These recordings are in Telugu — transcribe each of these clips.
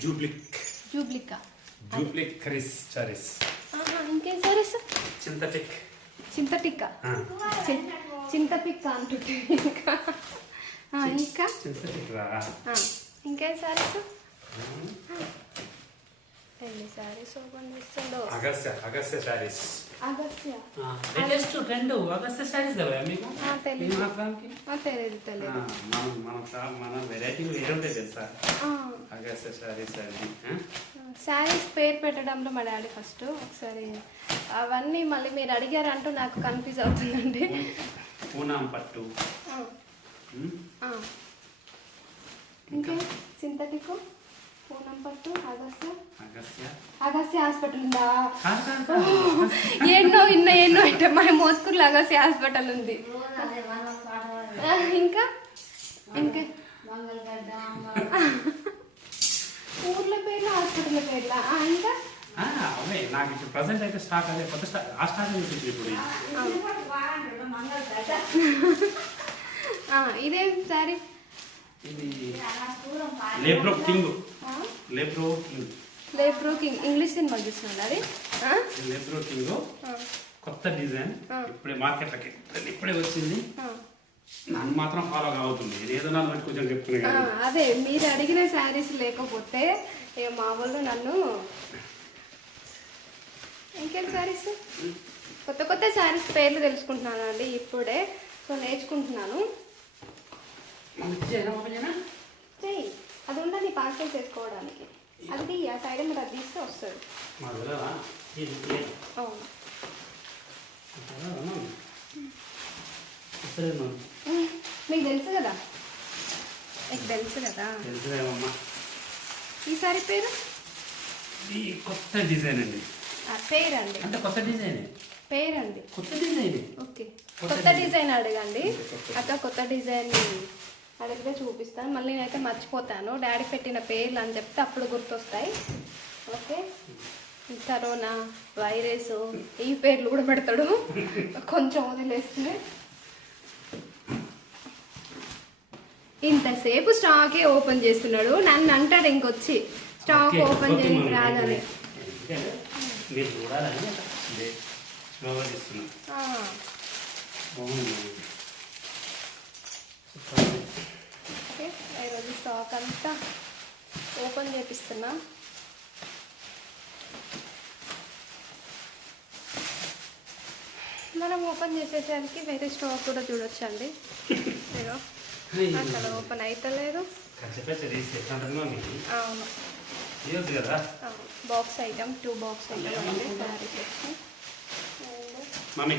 జూబ్లిక్ జూబ్లికా జూబ్లిక్ కరీస్ చారీస్ ఇంకేం సారీస్ చింతటిక్ చింతటిక్క చింతపిక్క అంటుంటే ఇంకా? ఇంకా సారీస్ ఎన్ని సారీస్ ఓపెన్ చేస్తుండో అగస్త్య చారీస్ అగస్త్య లేటెస్ట్ ట్రెండ్ అగస్త్య కదా మీకు? మనం మనం మన వేరే ఉంటాయి తెలుసా? అగస్త్య ఆ? శారీస్ పేరు పెట్టడంలో మా డాడీ ఫస్ట్. ఒకసారి అవన్నీ మళ్ళీ మీరు అడిగారంటూ నాకు కన్ఫ్యూజ్ అవుతుందండి. పూనాం పట్టు. ఇంకా? సింథటిక్ పూనం పట్టు అగస్త్య హాస్పిటల్ ఉందా. ఎన్నో ఇన్న ఎన్నో అంటే మన మోత్కూరులో అగస్త్య హాస్పిటల్ ఉంది. ఇంకా? ఇంకా? ఊర్ల పేర్లు హాస్పిటల్ పేర్ల? ఆ, ఇంకా? నాకు ఇప్పుడు ప్రజెంట్ అయితే స్టాక్ అదే కొత్త స్టాక్ ఆ స్టాక్ చూపించింది ఇప్పుడు? ఇది. ఆ, ఇదేం సారీ ఇది లేప్రో కింగ్ లేప్రో కింగ్ లేబ్రో కింగ్ ఇంగ్లీష్ సినిమా చూస్తున్నాడు అది? ఆ? లేప్రో కింగ్ ఆ, కొత్త డిజైన్. ఇప్పుడే మార్కెట్లకి ఇప్పుడే వచ్చింది. నన్ను మాత్రం ఫాలో అవుతుంది ఇది ఏదో నన్ను బట్టి కొంచెం కానీ. అదే మీరు అడిగిన శారీస్ లేకపోతే మా వాళ్ళు నన్ను ఇంకేం శారీస్? కొత్త కొత్త శారీస్ పేర్లు తెలుసుకుంటున్నాను అండి ఇప్పుడే. సో నేర్చుకుంటున్నాను. అది ఉండని పార్సల్ చేసుకోవడానికి? అది ఆ సైడ్ మీరు అది తీస్తే వస్తుంది. మాకు. అవును. తెలుసు కదా? మీకు తెలుసు కదా? తెలుసులేమమ్మా ఈ సారీ పేరు? కొత్త డిజైన్ అండి. పేరండి. అంటే కొత్త డిజైన్. పేరండి. కొత్త డిజైన్. ఓకే. కొత్త డిజైన్. అడగండి. అట్లా కొత్త డిజైన్ అడిగితే చూపిస్తాను. మళ్ళీ నేనైతే మర్చిపోతాను. డాడీ పెట్టిన పేర్లు అని చెప్తే అప్పుడు గుర్తొస్తాయి. ఓకే? కరోనా వైరస్ ఈ పేర్లు కూడా పెడతాడు. కొంచెం వదిలేస్తే. ఇంతసేపు స్టాకే ఓపెన్ చేస్తున్నాడు. నన్ను అంటాడు ఇంకొచ్చి స్టాక్ ఓపెన్ చేయడానికి రాదని మీరు చూడాలని ఇదే స్లోగా తీస్తున్నా ఆ, బాగుంది ఓకే ఈరోజు స్టాక్ అంతా ఓపెన్ చేపిస్తున్నా. మనం ఓపెన్ చేసేసరికి వేరే స్టాక్ కూడా చూడొచ్చండి. అక్కడ ఓపెన్ మమ్మీ అవును. Box item two box item అండి. Sari section mummy.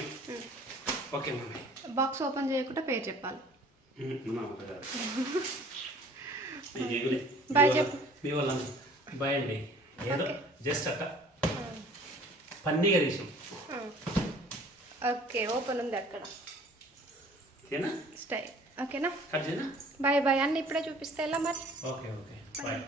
Okay mummy. Box open చేయకుండా పేరు చెప్పాలి. మీ చెప్పు. మీ వాళ్ళ బాయ్ అండి ఏదో. జస్ట్ అట్ట. పన్నీగా తీసాం ఓకే ఓపెన్ ఉంది అక్కడ. ఓకేనా? స్టైల్. ఓకేనా? బాయ్ బాయ్ అన్ని ఇప్పుడే చూపిస్తే ఎలా మరి? Okay okay. బాయ్.